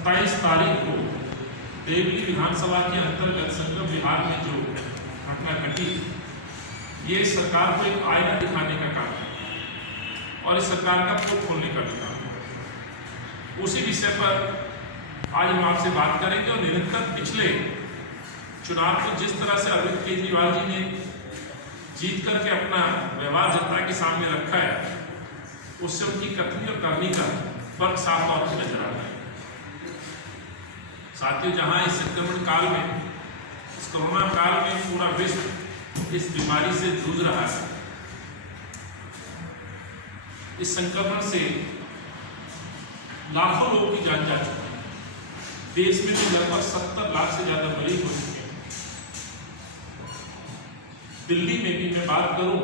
27 तारीख को देवली विधानसभा के अंतर्गत संगम विहार में जो घटना घटी, ये सरकार को एक आईना दिखाने का काम है और इस सरकार का पोल खोलने का भी काम है। उसी विषय पर आज हम आपसे बात करेंगे और निरंतर पिछले चुनाव को जिस तरह से अरविंद केजरीवाल जी ने जीत करके अपना व्यवहार जनता के सामने रखा है, उससे उनकी कथनी और करनी का फर्क साफ तौर पर नजर आता है। साथियों, जहां इस संक्रमण काल में, इस कोरोना काल में पूरा विश्व इस बीमारी से जूझ रहा है, इस संक्रमण से लाखों लोगों की जान जा चुकी है। देश में भी लगभग 70 लाख से ज्यादा मरीज हो चुके हैं। दिल्ली में भी मैं बात करूं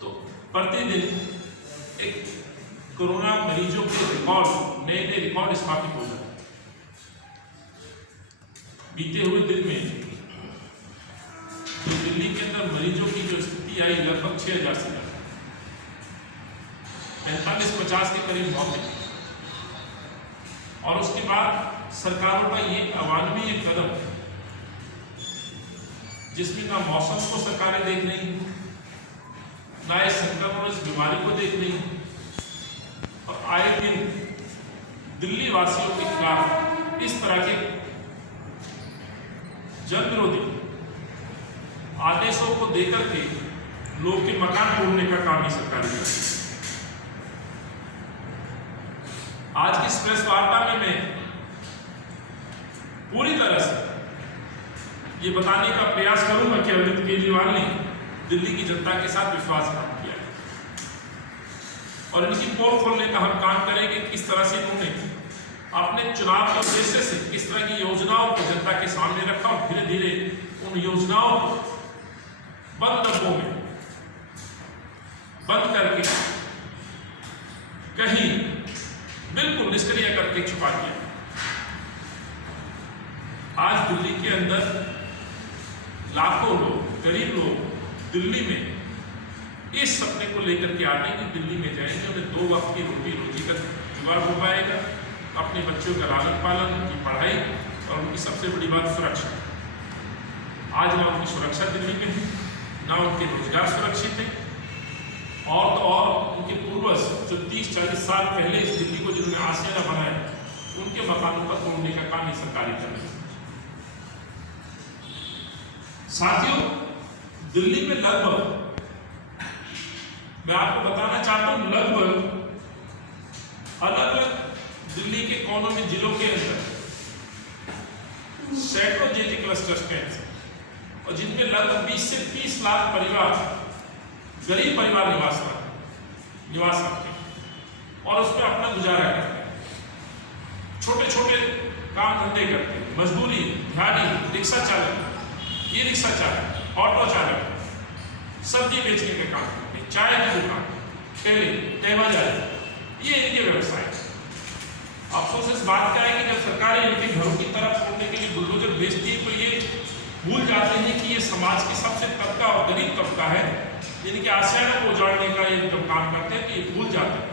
तो प्रतिदिन एक कोरोना मरीजों के रिकॉर्ड, नए नए रिकॉर्ड स्थापित हो रहे हैं। बीते हुए दिन में जो दिल्ली के अंदर मरीजों की जो स्थिति आई, लगभग 6000 से ज्यादा, 45-50 के करीब मौतें। और उसके बाद सरकारों का ये अवानवीय कदम, जिसमें ना मौसम को सरकारें देख रही, ना इस संक्रमण, इस बीमारी को देख रही, और आए दिन दिल्ली वासियों के खिलाफ इस तरह के जन विरोधी आदेशों को देकर के लोग के मकान तोड़ने का काम ही सरकार कर रही है। आज की इस प्रेस वार्ता में मैं पूरी तरह से ये बताने का प्रयास करूंगा कि अरविंद केजरीवाल ने दिल्ली की जनता के साथ विश्वासघात किया है और इनकी पोल खोलने का हम काम करेंगे। किस तरह से इन्होंने अपने चुनाव के उद्देश्य से किस तरह की योजनाओं को जनता के सामने रखा और धीरे धीरे उन योजनाओं को बंद डब्बों में बंद करके कहीं बिल्कुल निष्क्रिय करके छुपा दिया। आज दिल्ली के अंदर लाखों लोग, गरीब लोग दिल्ली में इस सपने को लेकर के आते हैं कि दिल्ली में जाएंगे, उन्हें 2 वक्त की रोजी का जुगाड़ हो पाएगा, अपने बच्चों का लालन पालन, उनकी पढ़ाई और उनकी सबसे बड़ी बात सुरक्षा। आज ना उनकी सुरक्षा दिल्ली में है, ना उनके रोजगार सुरक्षित है, और तो और उनके पूर्वज जो 30-40 साल पहले इस दिल्ली को जिन्होंने आशियाना बनाया, उनके मकानों पर तोड़ने का काम ये सरकारी कर रही है। साथियों, दिल्ली में लगभग, मैं आपको बताना चाहता हूं, लगभग अलग अलग दिल्ली के कोनों में, जिलों के अंदर सैकड़ों जेजी क्लस्टर्स हैं और जिनमें लगभग 20 से 30 लाख परिवार, गरीब परिवार निवास करते हैं और उसमें अपना गुजारा करते हैं। छोटे छोटे काम धंधे करते हैं, मजदूरी, दिहाड़ी, रिक्शा चालक, ई रिक्शा चालक, ऑटो चालक, सब्जी बेचने के काम करते हैं, चाय की दुकान, ठेले, तहबाजारी, ये इनके व्यवसाय है। अफसोस इस बात का है कि जब सरकारें इनके घरों की तरफ छोड़ने के लिए बुलडोजर भेजती है तो ये भूल जाते हैं कि ये समाज की सबसे तबका और गरीब तबका है, जिनके आशियाना को उजाड़ने का ये जब काम करते हैं तो ये भूल जाते हैं।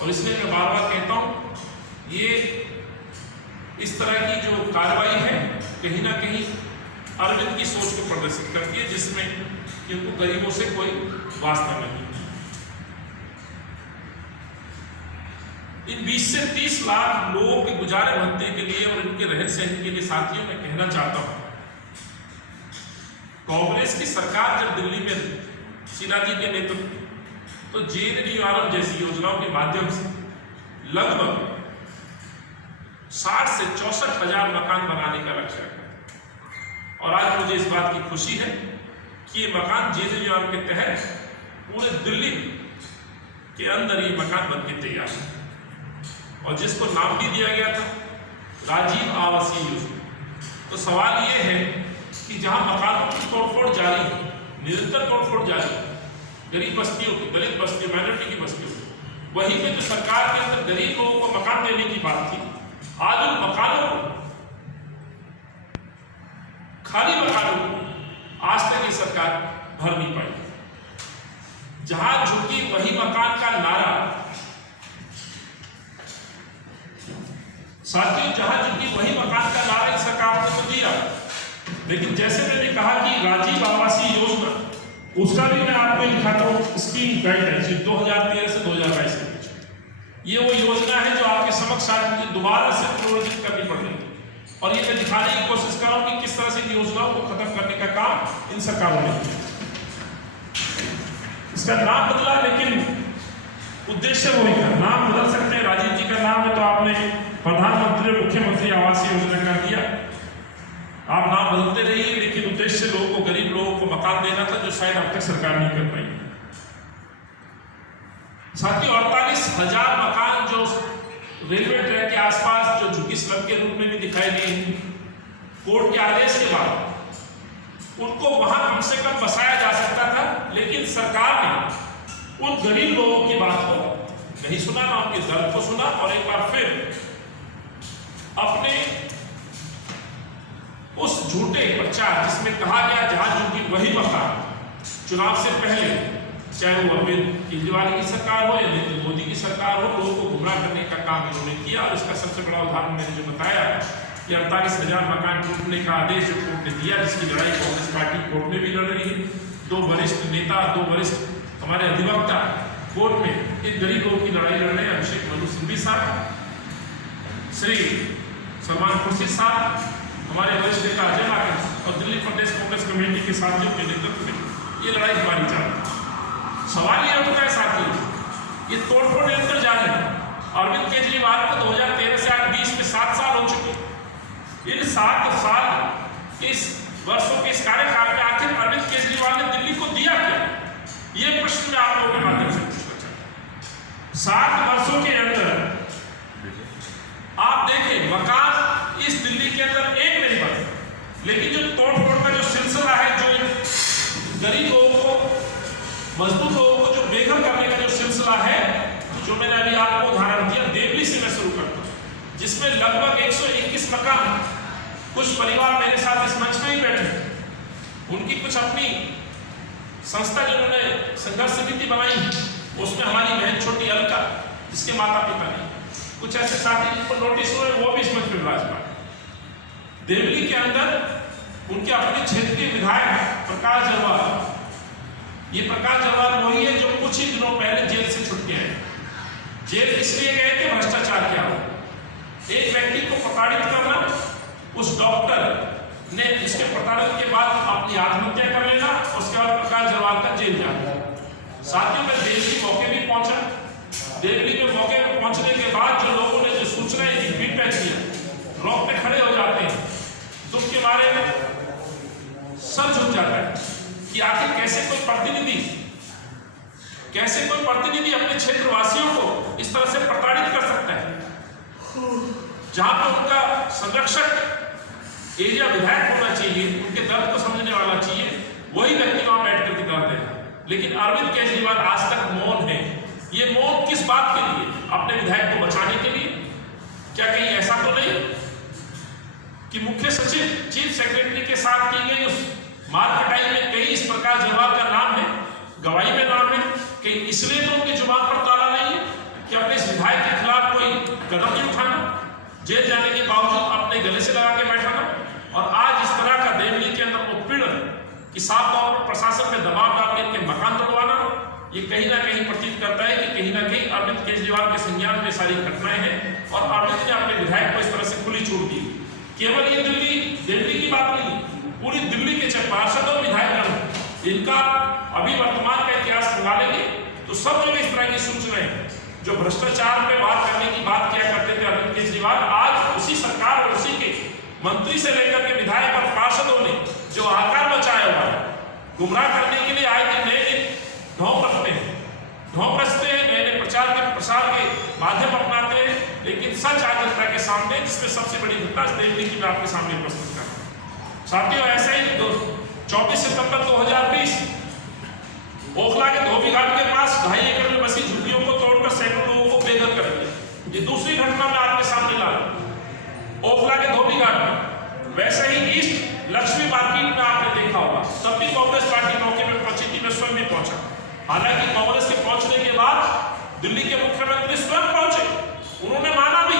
और इसलिए मैं बार बार कहता हूँ, ये इस तरह की जो कार्रवाई है कहीं ना कहीं अरविंद की सोच को प्रदर्शित करती है, जिसमें इनको गरीबों से कोई वास्ता नहीं। इन 20 से 30 लाख लोगों के गुजारे भत्ते के लिए और इनके रहन सहन के लिए साथियों, मैं कहना चाहता हूं, कांग्रेस की सरकार जब दिल्ली में शीला जी के नेतृत्व तो जेएनएनयूआरएम जैसी योजनाओं के माध्यम से लगभग 60 से 64 हजार मकान बनाने का लक्ष्य रखा। और आज मुझे इस बात की खुशी है कि ये मकान जेएनएनयूआरएम के तहत पूरे दिल्ली के अंदर ये मकान बनके तैयार है और जिसको नाम भी दिया गया था राजीव आवासीय योजना। तो सवाल ये है कि जहां मकानों की तोड़फोड़ जारी है, निरंतर तोड़फोड़ जारी है, गरीब बस्तियों की, दलित बस्तियों, माइनॉरिटी की बस्तियों की, वहीं पे जो सरकार के अंदर गरीब लोगों को मकान देने की बात थी, आज उन मकानों को, खाली मकानों को आज तक ये सरकार भर नहीं पाई। जहां झुकी वही मकान का नारा साथियों, जहां जिनकी वही मकान का नारा इस सरकार ने तो दिया, लेकिन जैसे मैंने कहा कि राजीव आवासीय योजना, उसका भी मैं आपको दिखाता हूँ स्कीम गाइडलाइंस 2013 से 2022 के बीच। ये वो योजना है जो आपके समक्ष आज मुझे दोबारा से पुनर्जीवित करनी पड़ रही है, और ये मैं दिखाने की कोशिश कर रहा हूँ कि किस तरह से इन योजनाओं को खत्म करने का काम इन सरकारों ने किया। इसका नाम बदला, लेकिन उद्देश्य वही था। नाम बदल सकते हैं, राजीव जी का नाम है तो आपने प्रधानमंत्री और मुख्यमंत्री आवास योजना कर दिया, आप नाम बदलते रहिए, लेकिन उद्देश्य लोगों को, गरीब लोगों को मकान देना था, जो शायद अब तक सरकार नहीं कर पाई। साथियों, 48,000 मकान जो रेलवे ट्रैक के आसपास जो झुग्गी स्लम के रूप में भी दिखाई दी, कोर्ट के आदेश के बाद उनको वहां कम से कम बसाया जा सकता था, लेकिन सरकार ने उन गरीब लोगों की बात को नहीं सुना, ना उनके दर्द को सुना, और एक बार फिर अपने उस झूठे प्रचार जिसमें कहा गया जहां जिनकी वही मकान, चुनाव से पहले, चाहे वो अरविंद केजरीवाल की सरकार हो या नरेंद्र मोदी की सरकार हो, लोगों को गुमराह करने का काम इन्होंने किया। और इसका सबसे बड़ा उदाहरण मैंने जो बताया कि 48,000 मकान टूटने का आदेश जो कोर्ट ने दिया, जिसकी लड़ाई कांग्रेस पार्टी कोर्ट में भी लड़ रही है। 2 वरिष्ठ नेता, 2 वरिष्ठ हमारे अधिवक्ता कोर्ट में इन गरीब लोगों की लड़ाई लड़ रहे हैं। अभिषेक मनु सिंघवी साहब, श्री सलमान खुर्शीद साहब, हमारे वरिष्ठ नेता अजय माकन, और दिल्ली प्रदेश कांग्रेस कमेटी के साथियों के नेतृत्व में ये लड़ाई हमारी चल रही है। सवाल ये उठता है साथियों, ये तोड़फोड़ निरंतर जारी है। अरविंद केजरीवाल को 2013 से आज 20 में 7 साल हो चुके। इन 7 साल इस वर्षों के इस कार्यकाल में आखिर अरविंद केजरीवाल ने दिल्ली को दिया क्या? ये प्रश्न मैं आप लोगों के माध्यम से पूछना चाहता हूं। 7 वर्षों के अंदर आप देखें, मकान इस दिल्ली के अंदर एक नहीं बने, लेकिन जो तोड़फोड़ का जो सिलसिला है, जो गरीब लोगों को, मजदूर लोगों को जो बेघर करने का जो सिलसिला है, जो मैंने अभी आपको उदाहरण दिया, देवली से मैं शुरू करता हूं, जिसमें लगभग 121 मकान, कुछ परिवार मेरे साथ इस मंच में ही बैठे, उनकी कुछ अपनी संस्था जिन्होंने संघर्ष समिति बनाई, उसमें हमारी बहन छोटी अलका, जिसके माता पिता नहीं, कुछ ऐसे साथी जिनको नोटिस हुए, वो भी इस मंच में विराजमान। देवली के अंदर उनके अपने क्षेत्र के विधायक प्रकाश जरवाल, ये प्रकाश जरवाल वही है जो कुछ ही दिनों पहले जेल से छूट गए। जेल इसलिए गए कि भ्रष्टाचार किया हो, एक व्यक्ति को प्रताड़ित करना, उस डॉक्टर ने इसके प्रताड़ित के बाद अपनी आत्महत्या कर लेना, उसके बाद प्रकाश जरवाल का जेल जाना। साथियों, मैं देवली मौके भी पहुंचा। देवली में मौके पर पहुंचने के बाद जो लोगों ने जो सूचनाएं दी, फीडबैक दिया, रोक पे खड़े हो जाते हैं, दुख के बारे में सर झुक जाता है कि आखिर कैसे कोई प्रतिनिधि अपने क्षेत्रवासियों को इस तरह से प्रताड़ित कर सकता है। जहां पर उनका संरक्षक एरिया विधायक होना चाहिए, उनके दर्द को समझने वाला चाहिए, वही व्यक्ति वहां बैठ करके दर्द है। लेकिन अरविंद केजरीवाल आज तक मौन है। ये मौन किस बात के लिए? अपने विधायक को बचाने के लिए? क्या कहीं ऐसा तो नहीं कि मुख्य सचिव, चीफ सेक्रेटरी के साथ की गई उस मार कटाई में कहीं इस प्रकार जवाब का नाम है, गवाही में नाम है? कहीं इसलिए तो उनकी जुबान पर ताला नहीं है कि अपने इस विधायक के खिलाफ कोई कदम नहीं उठाना, जेल जाने के बावजूद अपने गले से लगा के बैठाना, और आज इस तरह का देवली के अंदर उत्पीड़न कि साफ तौर पर प्रशासन में दबाव डाल के इनके मकान तोड़वाना, ये कहीं ना कहीं प्रतीत करता है कि कहीं ना कहीं अरविंद केजरीवाल के संज्ञान में सारी घटनाएं हैं, और अरविंद ने अपने विधायक को इस तरह से खुली छूट दी। केवल ये दिल्ली की बात नहीं, पूरी दिल्ली के पार्षद और विधायक इनका अभी वर्तमान का इतिहास निकालेंगे तो सब जगह इस तरह की सूचनाएं, जो भ्रष्टाचार पे बात करने की बात किया करते थे अरविंद केजरीवाल, आज उसी सरकार और उसी के मंत्री से लेकर के विधायक और पार्षदों ने जो आकार मचाया हुआ है, गुमराह करने के लिए आए दिन नए ढोंग रखते हैं, ढोंग रचते हैं, नए प्रचार के प्रसार के माध्यम अपनाते हैं, लेकिन सच आज जनता के सामने, जिसमें सबसे बड़ी घटना देवली की मैं आपके सामने प्रस्तुत कर रहा हूं। साथियों, ऐसा ही 24 सितंबर 2020 ओखला के धोबी घाट के पास 2.5 एकड़ में बसी झुग्गियों को तोड़कर सैकड़ों लोगों को बेघर कर दिया। ये दूसरी घटना मैं आपके सामने ला रहा हूं, ओखला के धोबी घाट में। वैसे ही ईस्ट लक्ष्मी मार्केट में आपने देखा होगा, तब भी कांग्रेस पार्टी मौके पर पहुंची थी, मैं स्वयं भी पहुंचा। हालांकि कांग्रेस के पहुंचने के बाद दिल्ली के मुख्यमंत्री स्वयं पहुंचे, उन्होंने माना भी,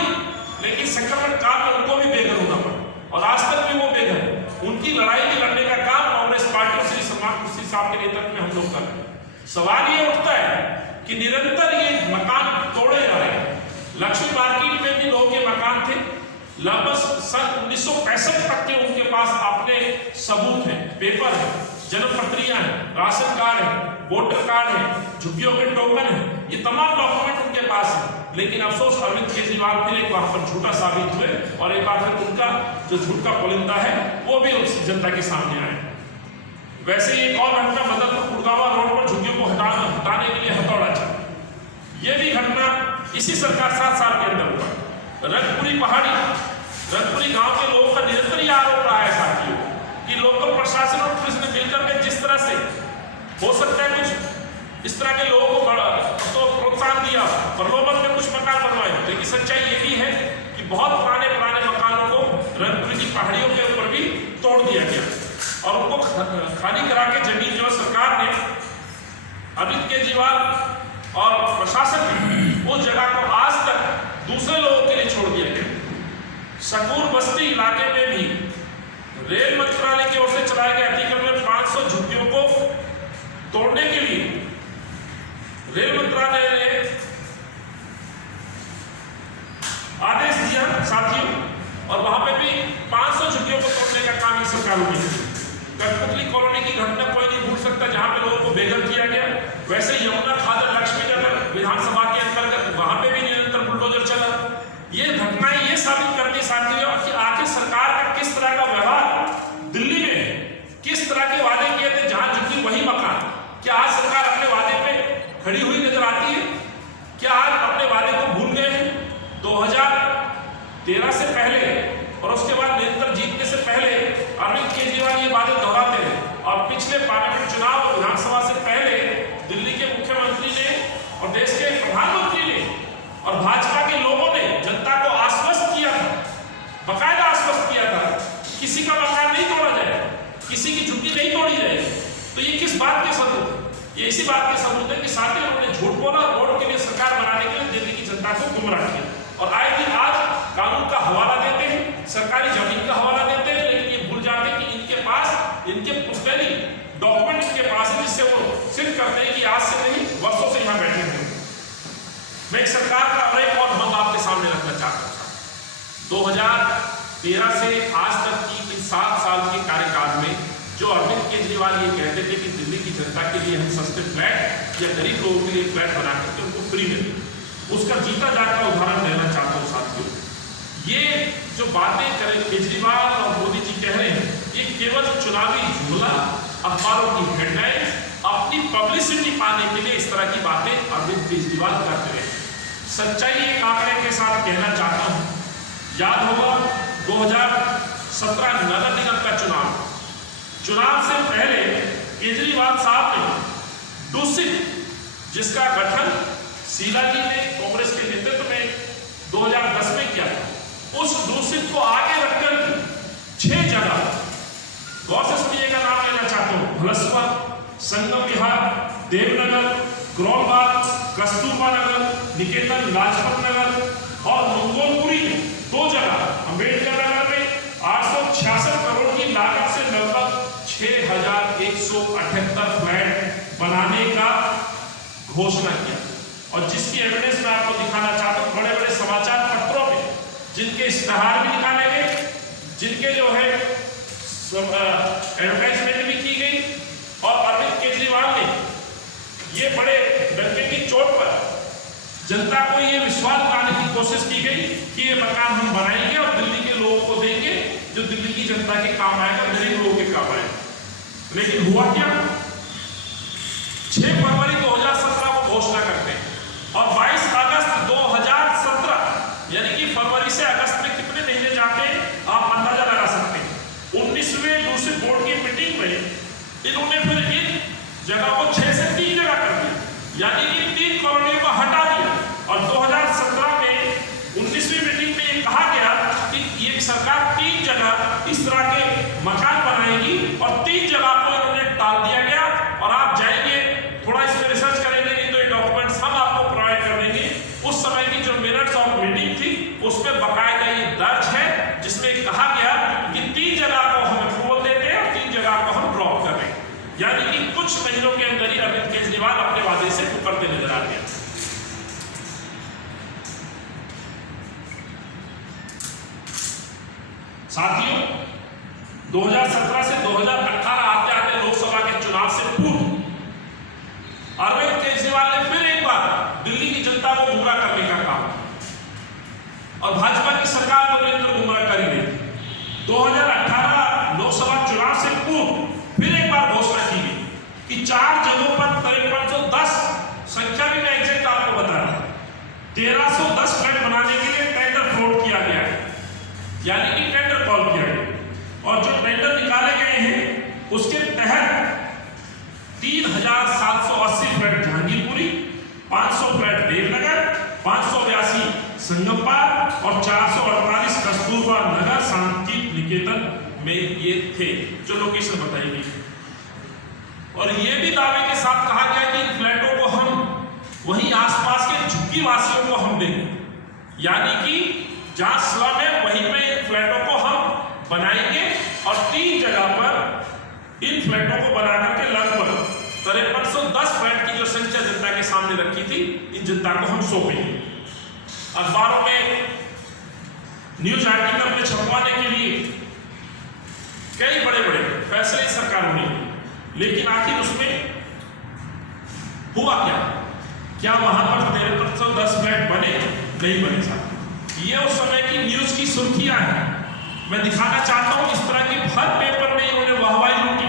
लेकिन संक्रमण काल में उनको भी बेघर होना पड़ा और आज तक भी वो बेघर है। उनकी लड़ाई भी लड़ने का काम कांग्रेस पार्टी और श्री सलमान खुर्शीद साहब के नेतृत्व में हम लोग कर रहे हैं। सवाल ये उठता है कि निरंतर ये मकान तोड़े जा रहे हैं। लक्ष्मी मार्केट में भी लोगों के मकान थे, लगभग सन 1965 तक के उनके पास अपने सबूत हैं, पेपर है, जन्म पत्रियां हैं, राशन कार्ड है, वोटर कार्ड है, झुग्गियों के टोकन है, ये तमाम डॉक्यूमेंट उनके पास है। लेकिन अफसोस अरविंद केजरीवाल फिर एक बार पर झूठा साबित हुए और एक बार फिर उनका जो झूठ का पुलिंदा है वो भी उस जनता के सामने आए। वैसे ही एक और घटना मदनपुर गुड़गांवा रोड पर झुग्गियों को हटाने के लिए हथौड़ा चला, ये भी घटना इसी सरकार 7 साल के अंदर हुआ। रंगपुरी पहाड़ी, रंगपुरी गांव के लोगों का निरंतर यह आरोप रहा है साथियों कि लोकल प्रशासन और पुलिस ने मिलकर के जिस तरह से हो सकता है कुछ इस तरह के लोगों को तो प्रोत्साहन दिया, प्रलोभन में कुछ मकान बनवाए, लेकिन सच्चाई ये भी है कि बहुत पुराने मकानों को रंगपुरी की पहाड़ियों के ऊपर भी तोड़ दिया गया और उनको खाली करा के जमीन जो सरकार ने अरविंद केजरीवाल और प्रशासन ने उस जगह को आज तक दूसरे लोगों के लिए छोड़ दिया गया। सकूर बस्ती इलाके में भी रेल मंत्रालय की ओर से चलाए गए अतिक्रमण में 500 झुग्गियों को तोड़ने के लिए रेल मंत्रालय ने आदेश दिया साथियों, और वहां पे भी 500 झुग्गियों को तोड़ने का काम इस सरकार ने किया। कठपुतली कॉलोनी की घटना कोई नहीं भूल सकता जहां पे लोगों को बेघर किया गया। वैसे यमुना खादर लक्ष्मीनगर विधानसभा के अंतर्गत वहां पे भी निरंतर बुलडोजर चला। ये घटनाएं ये साबित करती साथियों कि आखिर सरकार का किस तरह का व्यवहार दिल्ली में है, किस तरह के वादे किए थे जहां झुग्गी वही मकान। क्या आज सरकार अपने वादे पे खड़ी हुई नजर आती है? क्या आज अपने वादे को भूल गए हैं? 2013 से पहले और उसके बाद निरंतर जीतने से पहले अरविंद केजरीवाल ये वादे दोहराते रहे और पिछले पार्लियामेंट चुनाव और विधानसभा से पहले दिल्ली के मुख्यमंत्री ने और देश के प्रधानमंत्री ने और भाजपा के लोगों ने जनता को आश्वस्त किया था, बाकायदा आश्वस्त किया था, किसी का मकान नहीं तोड़ा जाए, किसी की झुग्गी नहीं तोड़ी जाए। तो ये किस बात के सबूत है? ये इसी बात के सबूत है कि साथ ही उन्होंने झूठ बोला, वोट के लिए सरकार बनाने के लिए दिल्ली की जनता को गुमराह किया और आए दिन आज कानून का हवाला देते हैं, सरकारी जमीन का हवाला देते हैं, लेकिन ये भूल जाते हैं कि इनके पास इनके पुश्तैनी डॉक्यूमेंट इनके पास है जिससे वो सिद्ध करते हैं कि आज से नहीं वर्षों से यहाँ बैठे हुए। मैं एक सरकार का और एक और मंग आपके सामने रखना चाहता हूँ। 2013 से आज तक की इन 7 साल के कार्यकाल में जो अरविंद केजरीवाल ये कहते थे कि दिल्ली की जनता के लिए हम सस्ते फ्लैट या गरीब लोगों के लिए फ्लैट बना करके उनको फ्री में दें, उसका जीता जागता उदाहरण देना चाहता हूँ साथियों। ये जो बातें करें केजरीवाल और मोदी जी कह रहे हैं, ये केवल चुनावी जुमला, अखबारों की हेडलाइन, अपनी पब्लिसिटी पाने के लिए इस तरह की बातें अरविंद केजरीवाल करते रहे। सच्चाई एक आंकड़े के साथ कहना चाहता हूँ, याद होगा 2017 नगर निगम का चुनाव से पहले केजरीवाल साहब ने दूषित, जिसका गठन शीला जी ने कांग्रेस के नेतृत्व में 2010 में किया था, उस दूषित को आगे रखकर 6 जगह, गौर से सुनिए का नाम लेना चाहता हूं, भलसवा, संगम विहार, देवनगर, ग्रोलबाग, कस्तूरबा नगर, निकेतन लाजपत नगर और मंगोलपुरी में 2 जगह, अंबेडकर नगर में 866 करोड़ की लागत से लगभग 6178 फ्लैट बनाने का घोषणा किया। और जिसकी एविडेंस मैं आपको दिखाना चाहता हूँ, बड़े बड़े समाचार पत्रों में जिनके इश्तेहार भी निकाले गए, जिनके जो है एडवर्टाइजमेंट भी की गई और अरविंद केजरीवाल ने ये बड़े डंके की चोट पर जनता को ये विश्वास दिलाने की कोशिश की गई कि ये मकान हम बनाएंगे और दिल्ली के लोगों को देंगे, जो दिल्ली की जनता के काम आएगा, गरीब लोगों के काम आएगा। लेकिन हुआ क्या? 6 फरवरी 2017 को घोषणा करते हैं और 22 अगस्त 2017 यानी कि फरवरी से अगस्त में कितने महीने जाते हैं आप अंदाजा लगा सकते हैं। 19वें दूसरे बोर्ड की मीटिंग में इन्होंने फिर इन जगह को 6 से 3 जगह कर दिया, यानी कि 3 कॉलोनियों को हटा दिया। और 2017 में 19वीं मीटिंग में ये कहा गया कि ये सरकार 3 जगह इस तरह के मकान बनाएगी और 3 जगह को इन्होंने टाल दिया गया। और आप जाएंगे थोड़ा इस पर रिसर्च करेंगे तो ये डॉक्यूमेंट्स हम आपको प्रोवाइड कर देंगे। उस समय की जो मिनट्स ऑफ मीटिंग थी उसमें बकायदा यानी कि कुछ महीनों के अंदर ही अरविंद केजरीवाल अपने वादे से मुकरते नजर आ गए। साथियों, 2017 से 2018 आते आते लोकसभा के चुनाव से पूर्व अरविंद केजरीवाल ने फिर एक बार दिल्ली की जनता को गुमराह करने का काम और भाजपा की सरकार को लेकर गुमराह करी गई। 2018 लोकसभा चुनाव से पूर्व फिर एक बार घोषणा की गई कि 4 जगहों पर 5310 संख्या भी मैं एग्जैक्ट आपको बता रहा हूं, 1310 फ्लैट बनाने के लिए टेंडर फ्लोट किया गया है, यानी कि टेंडर कॉल किया गया और जो टेंडर निकाले गए हैं उसके तहत 3780 फ्लैट जहांगीरपुरी, 500 फ्लैट देवनगर, 582 संगमपार और 448 कस्तूरबा नगर शांति निकेतन में ये थे जो लोकेशन बताई गई। और ये भी दावे के साथ कहा गया कि इन फ्लैटों को हम वहीं आसपास के झुग्गी वासियों को हम देंगे, यानी कि जहां स्लम है वहीं पे फ्लैटों को हम बनाएंगे और 3 जगह पर इन फ्लैटों को बना करके लगभग 5310 फ्लैट की जो संख्या जनता के सामने रखी थी, इन जनता को हम सौंपेंगे। अखबारों में न्यूज आर्टिकल में छपवाने के लिए कई बड़े बड़े फैसले सरकारों ने, लेकिन आखिर उसमें हुआ क्या? क्या वहां पर 1310 फ्लैट बने? नहीं बने साहब। ये उस समय की न्यूज की सुर्खियां हैं। मैं दिखाना चाहता हूं इस तरह की हर पेपर में इन्होंने वाहवाही लूटी।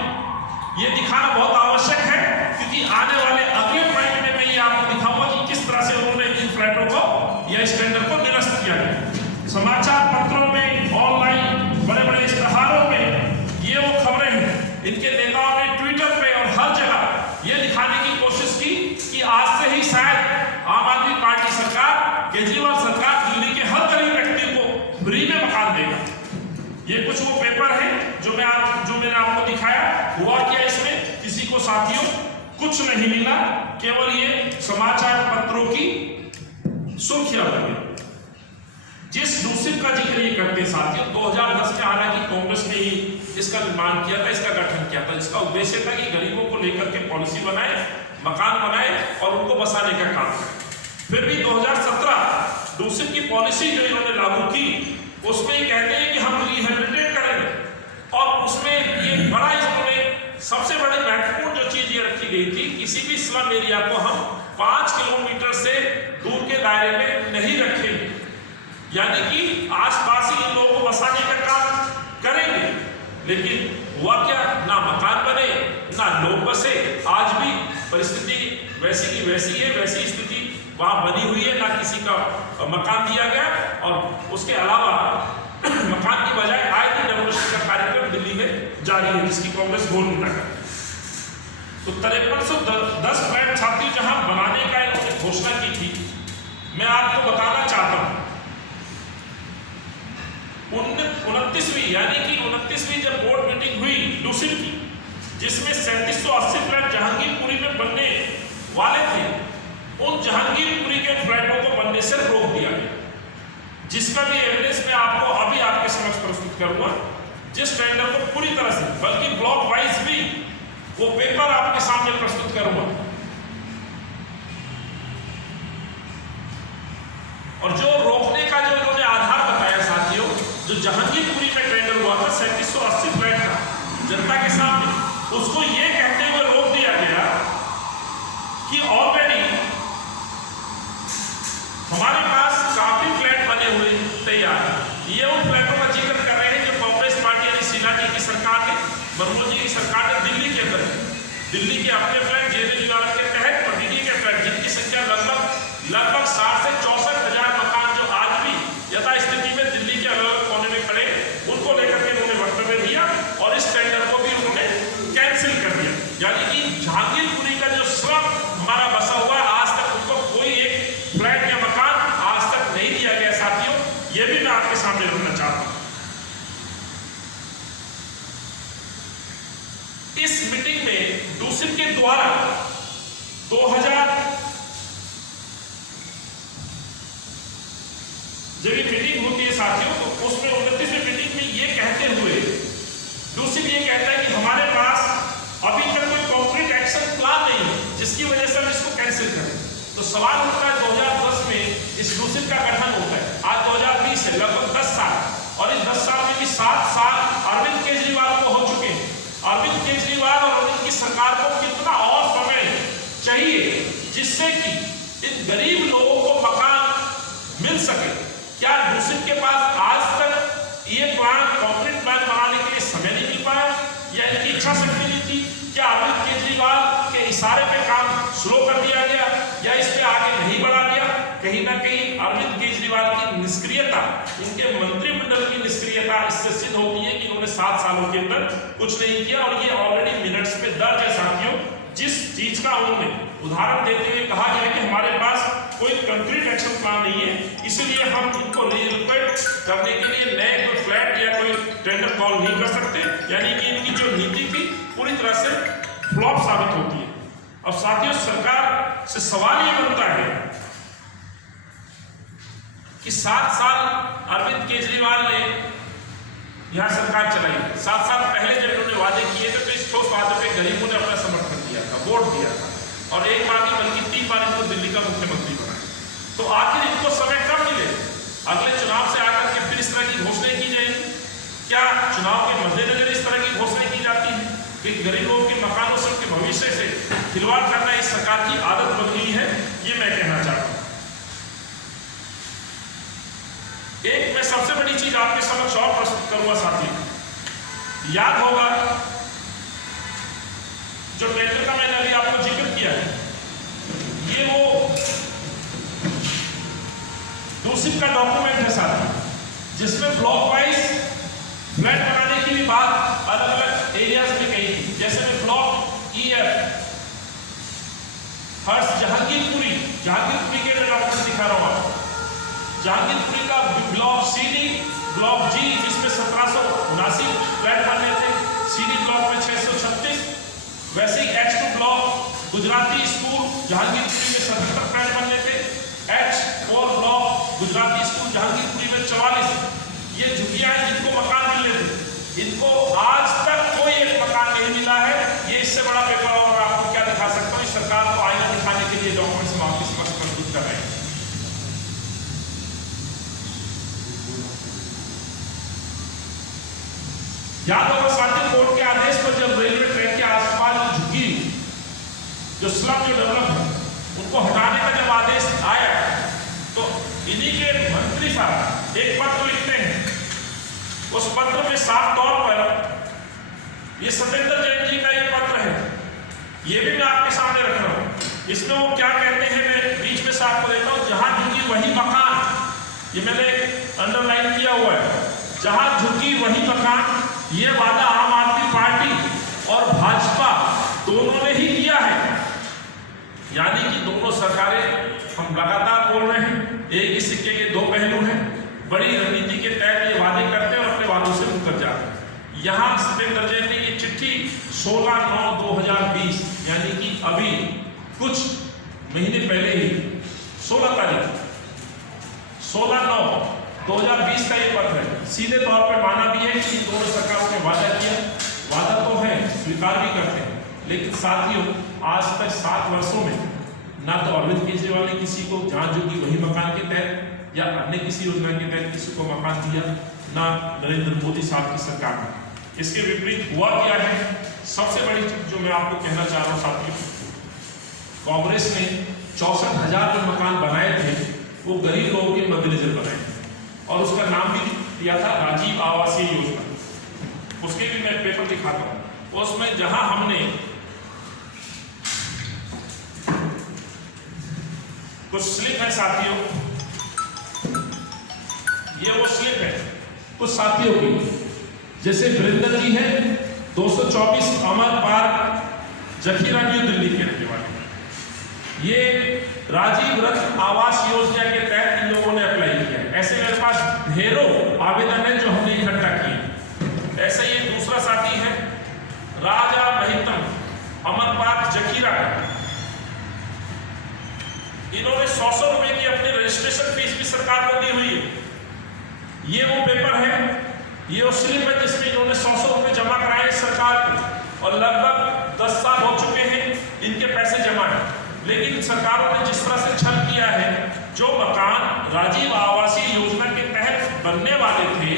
ये दिखाना बहुत आवश्यक है क्योंकि आने वाले अगले पॉइंट में मैं ये आपको दिखाऊंगा कि किस तरह से उन्होंने इन फ्लैटों को या इस टेंडर को निरस्त किया गया। समाचार पत्रों में, ऑनलाइन, बड़े बड़े इश्तेहारों में ये वो खबरें हैं। इनके नेताओं ने ट्विटर पे और हर जगह ये दिखाने की कोशिश की कि आज से ही शायद आम आदमी पार्टी सरकार, केजरीवाल सरकार दिल्ली के हर गरीब व्यक्ति को फ्री में मकान देगा। ये कुछ वो पेपर हैं जो मैंने आपको दिखाया। हुआ क्या इसमें? किसी को साथियों कुछ नहीं मिला, केवल ये समाचार पत्रों की सुर्खियां लगी। जिस दूसरे का जिक्र ये करते साथियों, 2010 में हालांकि कांग्रेस ने ही इसका निर्माण किया था, इसका गठन किया था। इसका उद्देश्य था कि गरीबों को लेकर के पॉलिसी बनाए, मकान बनाए और उनको बसाने का काम करें। फिर भी 2017 दूसरे की पॉलिसी जो इन्होंने लागू की उसमें कहते हैं कि हम रिहेबिलिटेट करेंगे और उसमें ये बड़ा इन्होंने सबसे बड़ी महत्वपूर्ण जो चीज ये रखी गई थी, किसी भी स्लम एरिया को हम 5 किलोमीटर से दूर के दायरे में नहीं रखेंगे, यानी कि आसपास ही इन लोगों को बसाने का काम करेंगे। लेकिन हुआ क्या? ना मकान बने, ना लोग बसे। आज भी परिस्थिति वैसी की वैसी है, वैसी स्थिति वहां बनी हुई है, ना किसी का मकान दिया गया और उसके अलावा मकान की बजाय आए दिन डेमोलिशन का कार्यक्रम दिल्ली में जारी है, जिसकी कांग्रेस घोर निंदा कर। तो 5310 फ्लैट छात्री जहां बनाने का इन्होंने घोषणा की थी, मैं आपको बताना चाहता हूं 29वीं यानी कि 29वीं जब बोर्ड मीटिंग हुई दूसरी की, जिसमें 3780 फ्लैट जहांगीरपुरी में बनने वाले थे, उन जहांगीरपुरी के फ्लैटों को बनने से रोक दिया गया, जिसका भी एविडेंस मैं आपको अभी आपके समक्ष प्रस्तुत करूंगा। जिस टेंडर को पूरी तरह से, बल्कि ब्लॉक वाइज भी वो पेपर आपके सामने प्रस्तुत करूंगा। और जो रोकने का जो इन्होंने आधार बताया साथियों, जो जहांगीरपुरी में टेंडर हुआ था 3780 फ्लैट का जनता के सामने, उसको ये कहते हुए रोक दिया गया कि ऑलरेडी हमारे पास काफी फ्लैट बने हुए तैयार है। ये उन फ्लैटों का जिक्र कर रहे हैं जो कांग्रेस पार्टी यानी शीला जी की सरकार ने, मनमोहन जी की सरकार ने दिल्ली के अंदर, दिल्ली के अपने फ्लैट जेएनयू के तहत और दिल्ली के फ्लैट जिनकी संख्या लगभग 60 से 64 हजार मकान जो आज भी यथा स्थिति में दिल्ली के अलग अलग कोने में खड़े, उनको लेकर के उन्होंने वक्तव्य दिया और इस टेंडर को भी उन्होंने कैंसिल कर दिया। यानी कि जहांगीरपुरी का जो स्लम हमारा बसा हुआ, आज तक उनको कोई एक फ्लैट या मकान आज तक नहीं दिया गया साथियों। ये भी मैं आपके सामने रखना चाहता हूं। इस मीटिंग में दूसरे के द्वारा 2000 जब ये मीटिंग होती है साथियों, तो उसमें 29वीं मीटिंग में ये कहते हुए दूसरी ये कहता है कि हमारे पास अभी तक कोई सवाल उठता है 2010 में इस दूषित का गठन होता है, आज 2020 है, लगभग 10 साल, और इस 10 साल में भी 7 साल अरविंद केजरीवाल को हो चुके हैं। अरविंद केजरीवाल और उनकी सरकार को कितना और समय चाहिए जिससे कि इन गरीब लोगों को मकान मिल सके? क्या दूषित के पास आज तक ये प्लान, कंक्रीट प्लान बनाने के लिए समय नहीं मिल पाया, या इनकी इच्छा शक्ति नहीं थी? क्या अरविंद केजरीवाल के इशारे पे काम स्लो कर दिया गया, या इस पे आगे नहीं बढ़ा दिया? कहीं ना कहीं अरविंद केजरीवाल की निष्क्रियता, इनके मंत्रिमंडल की निष्क्रियता इससे सिद्ध होती है कि इन्होंने 7 सालों के अंदर कुछ नहीं किया, और ये ऑलरेडी मिनट्स पे दर्ज है साथियों। जिस चीज का उन्होंने उदाहरण देते हुए कहा गया कि हमारे पास कोई कंक्रीट एक्शन प्लान नहीं है, इसलिए हम इनको रीलोकेट करने के लिए नए कोई फ्लैट या कोई टेंडर कॉल नहीं कर सकते, यानी कि इनकी जो नीति थी पूरी तरह से फ्लॉप साबित होती है। अब साथियों, सरकार से सवाल ये बनता है कि 7 साल अरविंद केजरीवाल ने यहां सरकार चलाई, 7 साल पहले जब इन्होंने वादे किए थे तो इस ठोस वादे पे गरीबों ने अपना समर्थन दिया था, वोट दिया था, और एक बार नहीं बल्कि 3 बार इनको दिल्ली का मुख्यमंत्री बनाया। तो आखिर इनको समय कब मिले? अगले चुनाव से आकर के फिर इस तरह की घोषणाएं की जाएंगी? क्या चुनाव के मद्देनजर इस तरह की घोषणाएं की जाती है कि गरीब लोगों के मकानों से, उनके भविष्य से खिलवाड़ करना इस सरकार की आदत बन गई है? ये मैं कहना चाहता हूं। एक मैं सबसे बड़ी चीज आपके समक्ष और प्रस्तुत करूंगा साथी। याद होगा जो टेंडर का मैंने अभी आपको जिक्र किया है, ये वो दूषित का डॉक्यूमेंट है साथी, जिसमें ब्लॉक वाइज फ्लैट बनाने की भी बात अलग अलग एरियाज में कही थी। जैसे मैं ब्लॉक EF हर्ष जहांगीरपुरी के डॉक्यूमेंट दिखा रहा हूं आपको। जहांगीरपुरी का ब्लॉक CD, ब्लॉक G, जिसमें 1779 फ्लैट बनने थे, CD ब्लॉक में 636, वैसे ही H2 block Gujarati school Jahangirpuri में 77 फ्लैट बनने थे, H4 block Gujarati school Jahangirpuri में 44। ये झुग्गियां हैं जिनको मकान मिले थे, इनको आज तक कोई एक मकान नहीं मिला है। ये इससे बड़ा पेपर और मैं आपको क्या दिखा सकता हूँ? इस सरकार को आईना दिखाने के लिए डॉक्यूमेंट्स हम आपके समक्ष प्रस्तुत कर रहे हैं। याद होगा साथी, कोर्ट के आदेश पर जब रेलवे ट्रैक के आसपास जो झुग्गी, जो स्लम जो डेवलप है, उनको हटाने का जब आदेश आया तो इन्हीं के मंत्री साहब एक पत्र लिखते हैं। उस पत्र में साफ तौर पर, ये सत्येंद्र जैन जी का ये पत्र है, ये भी मैं आपके सामने रख रहा हूं। इसमें वो क्या कहते हैं, मैं बीच में से आपको देता हूं। जहां झुग्गी वही मकान, ये मैंने अंडरलाइन किया हुआ है, जहां झुग्गी वही मकान, ये वादा आम आदमी पार्टी और भाजपा दोनों ने ही किया है। यानी कि दोनों सरकारें, हम लगातार बोल रहे हैं, एक ही सिक्के के दो पहलू हैं। बड़ी रणनीति के तहत ये वादे करते हैं और अपने वादों से मुकर जाते हैं। यहाँ सत्येंद्र जैन ने ये चिट्ठी 16/9/2020, यानी कि अभी कुछ महीने पहले ही 16 तारीख 16/9/2020 का ये पत्र है। सीधे तौर पर माना भी है कि दोनों सरकारों ने वादा किया, वादा तो है, स्वीकार भी करते हैं, लेकिन साथियों आज तक 7 वर्षों में ना तो अरविंद केजरीवाल ने किसी को जहां झुग्गी वही मकान के तहत या अन्य किसी योजना के तहत किसी को मकान दिया, ना नरेंद्र मोदी साहब की सरकार ने। इसके विपरीत हुआ क्या है? सबसे बड़ी चीज जो मैं आपको कहना चाह रहा हूं साथियों, कांग्रेस ने 64,000 जो मकान बनाए थे वो गरीब लोगों के मद्देनजर बनाए थे, और उसका नाम भी दिया था राजीव आवासीय योजना। उसके भी मैं पेपर दिखाता हूं। उसमें जहां हमने कुछ स्लिप है साथियों, ये वो स्लिप है कुछ साथियों की, जैसे वृंदर जी है 224 अमर पार्क, जखीरा न्यू दिल्ली के रहने वाले। ये राजीव रथ आवास योजना के तहत इन लोगों ने अप्लाई किया है। ऐसे मेरे पास ढेरों आवेदन है जो हमने इकट्ठा किए। ऐसा ये दूसरा साथी है राजा महितम अमर पार्क जखीरा, इन्होंने 100 रुपए की अपनी रजिस्ट्रेशन फीस भी सरकार को दी हुई है। ये वो पेपर है, ये वो स्लिप है जिसमें इन्होंने 100 रुपए जमा कराए सरकार को, और लगभग 10 साल हो चुके हैं इनके पैसे जमा है। लेकिन सरकारों ने जिस तरह से जो मकान राजीव आवासीय योजना के तहत बनने वाले थे,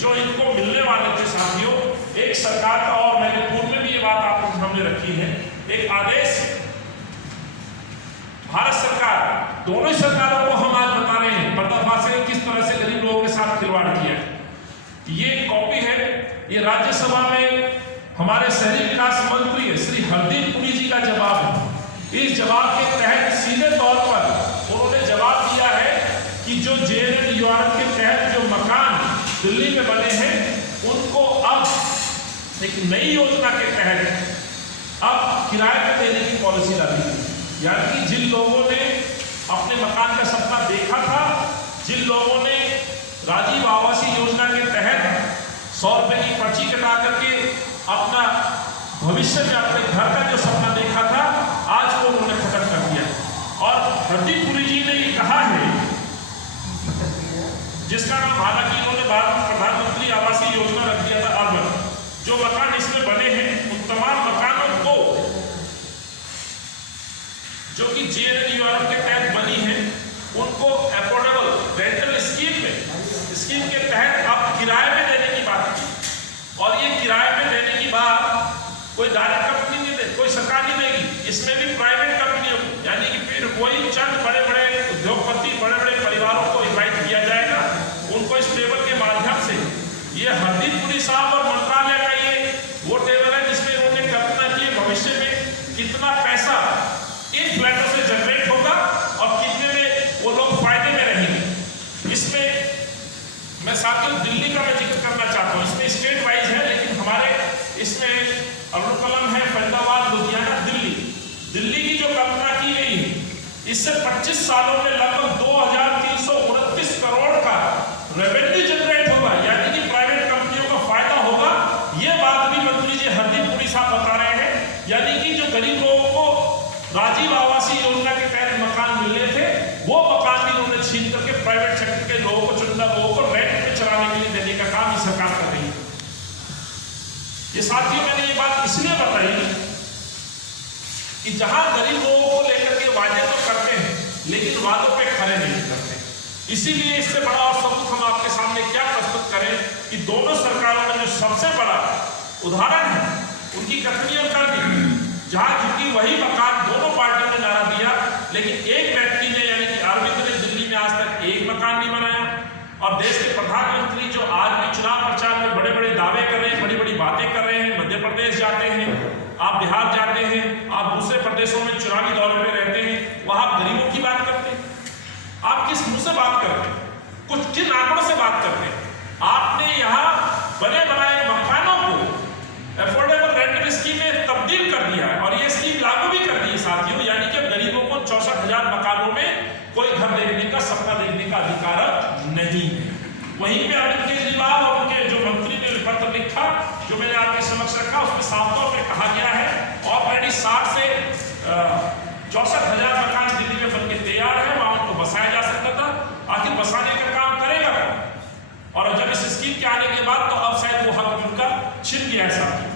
जो इनको मिलने वाले थे साथियों, एक सरकार का, और मैंने पूर्व में भी ये बात आपके सामने रखी है, एक आदेश भारत सरकार, दोनों ही सरकारों को हम आज बता रहे हैं पर्दाफाश है किस तरह से गरीब लोगों के साथ खिलवाड़ किया। ये कॉपी है, ये राज्यसभा में हमारे शहरी विकास मंत्री श्री हरदीप पुरी जी का जवाब है। इस जवाब के तहत सीधे तौर पर उन्होंने जवाब दिया है कि जो JNNURM के तहत जो मकान दिल्ली में बने हैं उनको अब एक नई योजना के तहत अब किराए पर देने की पॉलिसी डाली, यानी कि जिन लोगों ने अपने मकान का सपना देखा था, जिन लोगों ने राजीव आवासीय योजना के तहत 100 रुपए की पर्ची कटा करके अपना भविष्य में अपने घर का जो सपना देखा था, आज वो उन्होंने खत्म कर दिया। और हरदीप पुरी जी ने ये कहा है, जिसका नाम हालांकि इन्होंने बाद में प्रधानमंत्री आवासीय योजना रख दिया था अर्बन, जो मकान इसमें बने हैं उन तमाम मकानों को जो कि JNNURM के तहत बनी है, उनको अफोर्डेबल रेंटल स्कीम के तहत अब किराए पे देने की बात की। और ये किराए पे देने की बात कोई डायरेक्ट कंपनी नहीं दे, कोई सरकार नहीं देगी, इसमें भी प्राइवेट कंपनियों को, यानी कि फिर वही चंद बड़े बड़े उद्योगपति, बड़े बड़े परिवारों को इन्वाइट किया जाएगा, उनको इस टेबल के माध्यम से, ये हरदीप पुरी साहब और मंत्रालय का ये वो टेबल है जिसमें उन्होंने कल्पना की भविष्य में कितना पैसा इन फ्लैटों से जनरेट होगा और कितने में वो लोग फायदे में रहेंगे। इसमें मैं साथियों दिल्ली का मैं जिक्र करना चाहता हूँ, इसमें स्टेट वाइज है, लेकिन हमारे इसमें अरुणाचल है, फरीदाबाद, लुधियाना, दिल्ली की जो कल्पना की गई है, इससे 25 सालों में लगभग 2329 करोड़ का रेवेन्यू जनरेट होगा, यानी कि प्राइवेट कंपनियों का फायदा होगा। ये बात भी मंत्री जी हरदीप पुरी साहब बता रहे हैं, यानी कि जो गरीब लोगों को राजीव आवासीय योजना के तहत मकान मिलने थे, वो मकान भी उन्होंने छीन करके प्राइवेट सेक्टर के लोगों को, चुनिंदा लोगों को रेंट पे चलाने के लिए देने का काम ये सरकार कर रही है। ये साथियों मैंने ये बात इसलिए बताई कि जहां गरीब लोगों को लेकर के वादे तो करते हैं, लेकिन वादों पे खरे नहीं करते। इसीलिए इससे बड़ा और सबूत हम आपके सामने क्या प्रस्तुत करें कि दोनों सरकारों में जो सबसे बड़ा उदाहरण है उनकी कथनी और करनी, जहां चूंकि वही मकान दोनों पार्टियों ने नारा दिया, लेकिन एक व्यक्ति ने, यानी कि अरविंद ने दिल्ली में आज तक एक मकान नहीं बनाया। और देश के प्रधानमंत्री जो आज भी चुनाव प्रचार में बड़े बड़े दावे कर रहे हैं, बड़ी बड़ी बातें कर रहे हैं, मध्य प्रदेश जाते हैं, आप बिहार जाते हैं, आप दूसरे प्रदेशों में चुनावी दौरे में रहते हैं, वहां आप गरीबों की बात करते हैं। आप किस मुंह से बात करते हैं, कुछ किन आंकड़ों से बात करते हैं? आपने यहाँ बने बनाए मकानों को अफोर्डेबल रेंटल स्कीम में तब्दील कर दिया है, और ये स्कीम लागू भी कर दी है साथियों, यानी कि गरीबों को 64,000 मकानों में कोई घर देखने का, सपना देखने का अधिकार नहीं है। वहीं पे अरविंद केजरीवाल और उनके जो मंत्री ने पत्र लिखा, जो मैंने आपके समक्ष रखा, उसमें साफ तौर पर कहा गया है ऑलरेडी 60 से 64,000 मकान दिल्ली में बनके तैयार है, वहां उनको बसाया जा सकता था। आखिर बसाने का काम करेगा कौन? और जब इस स्कीम के आने के बाद तो अब शायद वो हक उनका छिन गया है साथियों।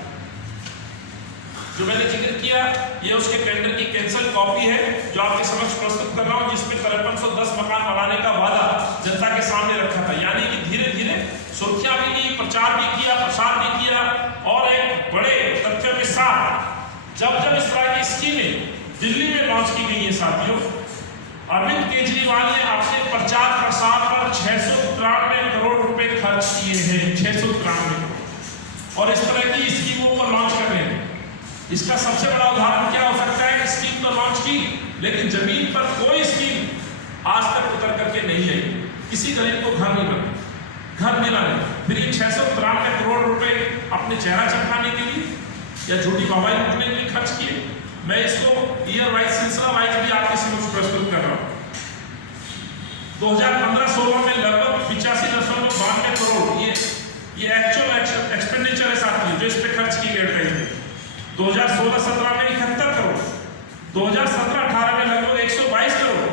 जो मैंने जिक्र किया, ये उसके टेंडर की कैंसल कॉपी है जो आपके समक्ष प्रस्तुत कर रहा हूं, जिसमें 5310 मकान बनाने का वादा जनता के सामने रखा था। यानी कि धीरे धीरे सुर्खियां भी की, प्रचार भी किया, प्रसार भी किया, और एक बड़े तथ्यों के साथ जब इस तरह की स्कीमें दिल्ली में लॉन्च की गई है साथियों, अरविंद केजरीवाल ने अपने प्रचार प्रसार पर 693 करोड़ रुपए खर्च किए हैं, 693 करोड़, और इस तरह की स्कीमों को लॉन्च कर रहे हैं। इसका सबसे बड़ा उदाहरण क्या हो सकता है कि स्कीम तो लॉन्च की, लेकिन जमीन पर कोई स्कीम आज तक उतर करके नहीं आई, किसी गरीब को घर नहीं बना, घर मिला नहीं। फिर ये 693 करोड़ रुपए अपने चेहरा चमकाने के लिए या झूठी वाहवाही लूटने के लिए खर्च किए। मैं इसको ईयर वाइज, सिलसिला वाइज भी आपके समक्ष प्रस्तुत कर रहा हूँ। 2015-16 में लगभग 85.92 करोड़ ये एक्चुअल एक्सपेंडिचर है साथियों, जो इस पे खर्च की गई है। 2016-17 में 71 करोड़, 2017-18 में लगभग 122 करोड़,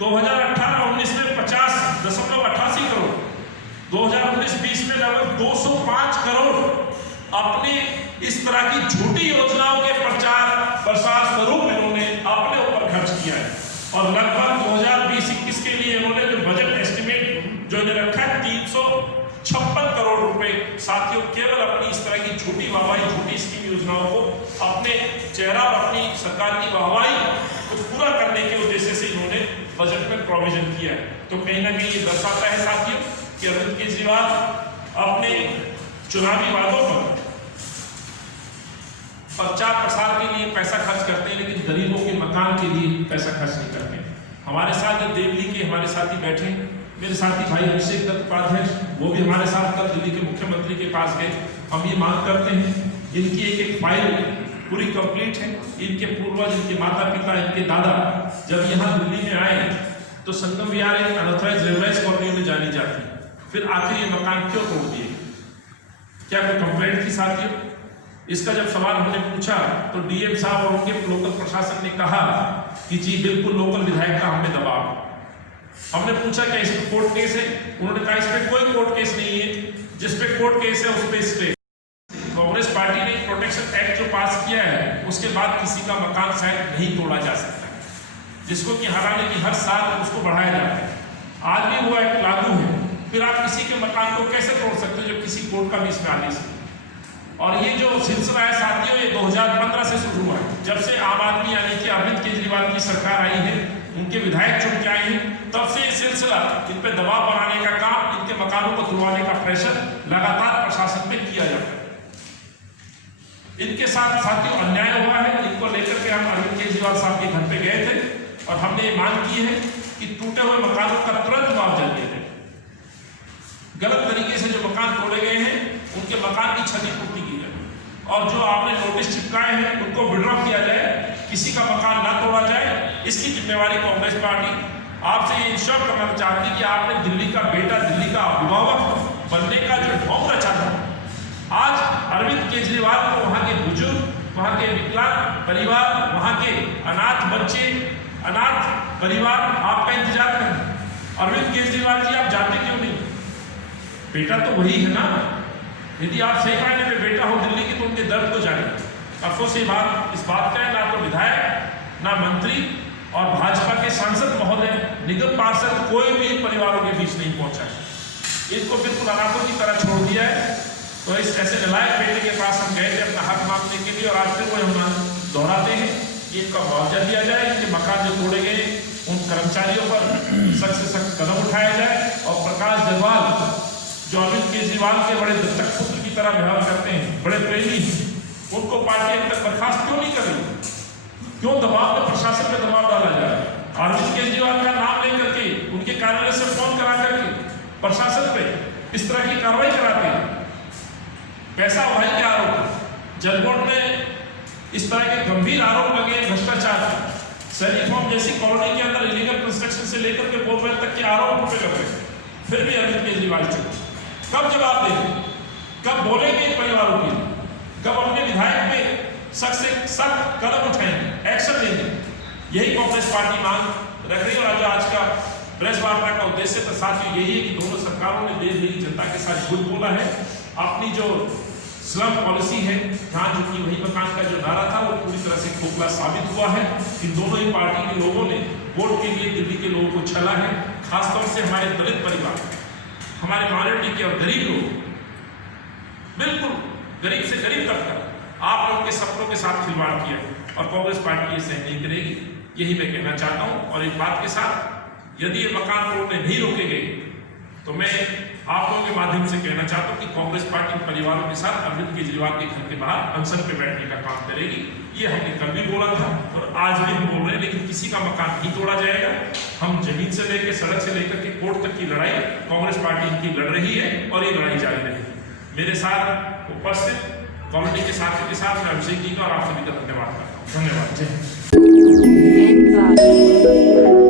2018-19 में 50.88 करोड़, 2019-20 में लगभग 205 करोड़ अपने इस तरह की झूठी योजनाओं के प्रचार प्रसार स्वरूप इन्होंने अपने ऊपर खर्च किया है। और लगभग 2020-21 चेहरा और अपनी सरकार की वाहवाही को पूरा करने के उद्देश्य से इन्होंने बजट में प्रोविजन किया है। तो कहीं ना कहीं ये दर्शाता है साथियों कि अरविंद केजरीवाल अपने चुनावी वादों पर प्रचार प्रसार के लिए पैसा खर्च करते हैं, लेकिन गरीबों के मकान के लिए पैसा खर्च नहीं करते। हमारे साथ जो दिल्ली के हमारे साथी बैठे, मेरे साथी भाई अभिषेक दत्त उपाध्याय, वो भी हमारे साथ कल दिल्ली के मुख्यमंत्री के पास गए। हम ये मांग करते हैं, इनकी एक एक फाइल पूरी कंप्लीट है। इनके पूर्वज, इनके माता पिता, इनके दादा जब यहाँ दिल्ली में आए तो संगम विहार एक अनऑथराइज्ड रेवलाइज कॉलोनी में जानी जाती, फिर आखिर ये मकान क्यों तोड़ दिए? क्या कोई कंप्लेंट थी साथियों? इसका जब सवाल हमने पूछा तो डीएम साहब और उनके लोकल प्रशासन ने कहा कि जी बिल्कुल लोकल विधायक का हमें दबाव। हमने पूछा क्या इस पर कोर्ट केस है? उन्होंने कहा इस पर कोई कोर्ट केस नहीं है, जिस पे कोर्ट केस है उस पे स्टे। कांग्रेस पार्टी ने प्रोटेक्शन एक्ट जो पास किया है उसके बाद किसी का मकान शायद नहीं तोड़ा जा सकता, जिसको कि हालांकि कि हर साल उसको बढ़ाया जाता है। आज भी वो एक्ट लागू है, फिर आप किसी के मकान को कैसे तोड़ सकते हो जब किसी कोर्ट का भी इसमें आदेश है? और ये जो सिलसिला है साथियों, ये 2015 से शुरू हुआ है। जब से आम आदमी यानी कि अरविंद केजरीवाल की सरकार आई है, उनके विधायक चुन के आए हैं, तब से ये सिलसिला इन पे दबाव बनाने का काम, इनके मकानों को तुड़वाने का प्रेशर लगातार प्रशासन पे किया जाता है। इनके साथ साथियों अन्याय हुआ है। इनको लेकर के हम अरविंद केजरीवाल साहब के घर पे गए थे और हमने ये मांग की है कि टूटे हुए मकानों का तुरंत मुआवजा दिया जाए। गलत तरीके से जो मकान तोड़े गए हैं उनके मकान की क्षतिपूर्ति की जाए, और जो आपने नोटिस चिपकाए हैं उनको विड्रॉ किया जाए, किसी का मकान ना तोड़ा जाए। इसकी जिम्मेवारी कांग्रेस पार्टी आपसे ये इंश्योर करना चाहती कि आपने दिल्ली का बेटा, दिल्ली का अभिभावक बनने का जो ढोंग रचा था, आज अरविंद केजरीवाल को वहां के बुजुर्ग, वहां के विकलांग परिवार, वहां के अनाथ बच्चे, अनाथ परिवार आपका इंतजार करें। अरविंद केजरीवाल जी आप जाते क्यों नहीं? बेटा तो वही है ना। यदि आप सही मायने में बेटा हो दिल्ली की तो उनके दर्द को जाने। अफसोस इस बात का है, ना तो विधायक, ना मंत्री और भाजपा के सांसद महोदय, निगम पार्षद कोई भी परिवारों के बीच नहीं पहुंचा है। इनको बिल्कुल अनाथों की तरह छोड़ दिया है। तो इस ऐसे नलायक बेटे के पास हम गए थे अपना हक मांगने के लिए, और आज फिर वो हम दोहराते हैं कि इनका मुआवजा दिया जाए, इनके मकान जो तोड़े गए उन कर्मचारियों पर सख्त से सख्त कदम उठाया जाए, और प्रकाश जरवाल जो अरविंद केजरीवाल के बड़े दत्तक पुत्र की तरह व्यवहार करते हैं, बड़े प्रेमी, उनको पार्टी अब तक बर्खास्त क्यों नहीं कर रही? क्यों दबाव में, प्रशासन में दबाव डाला जा रहा है? अरविंद केजरीवाल का नाम लेकर के, उनके कार्यालय से फोन करा करके प्रशासन पे इस तरह की कार्रवाई कराते हैं। पैसा उड़ाई के आरोप, जलबोर्ड में इस तरह के गंभीर आरोप लगे, भ्रष्टाचार, सैनिक होम जैसी कॉलोनी के अंदर इलीगल कंस्ट्रक्शन से लेकर के बोलबेल तक के आरोप उन पे लग रहे, फिर भी अरविंद केजरीवाल चुप। कब जवाब देंगे? कब बोलेंगे इन परिवारों के लिए? कब अपने विधायक पे सख्त से सख्त कदम उठाएंगे, एक्शन लेंगे? यही कांग्रेस पार्टी मांग रख रही है। और आज का प्रेस वार्ता का उद्देश्य तो साथियों यही है कि दोनों सरकारों ने देश की जनता के साथ झूठ बोला है। अपनी जो स्लम पॉलिसी है, जहाँ जो कि वही मकान का जो नारा था वो पूरी तरह से खोखला साबित हुआ है। इन दोनों ही पार्टी के लोगों ने वोट के लिए दिल्ली के लोगों को छला है। खासतौर से हमारे दलित परिवार, हमारे माइनॉरिटी के और गरीब लोग, बिल्कुल गरीब से गरीब तबका, आप लोगों के सपनों के साथ खिलवाड़ किया, और कांग्रेस पार्टी ये सहन नहीं करेगी। यही मैं कहना चाहता हूँ। और इस बात के साथ यदि ये मकान तोड़ने नहीं रोके गए तो मैं आप लोगों के माध्यम से कहना चाहता हूँ कि कांग्रेस पार्टी परिवारों के साथ अरविंद केजरीवाल के घर के बाहर अनशन पे बैठने का काम करेगी। ये हमने कल भी बोला था और आज भी हम बोल रहे हैं, लेकिन किसी का मकान नहीं तोड़ा जाएगा। हम जमीन से लेकर, सड़क से लेकर के कोर्ट तक की लड़ाई कांग्रेस पार्टी इनकी लड़ रही है, और ये लड़ाई जारी रहेगी। मेरे साथ उपस्थित कॉमेडी के साथियों के साथ मैं अभिषेक जी का और आप सभी का धन्यवाद करता हूँ। धन्यवाद। जय हिंद।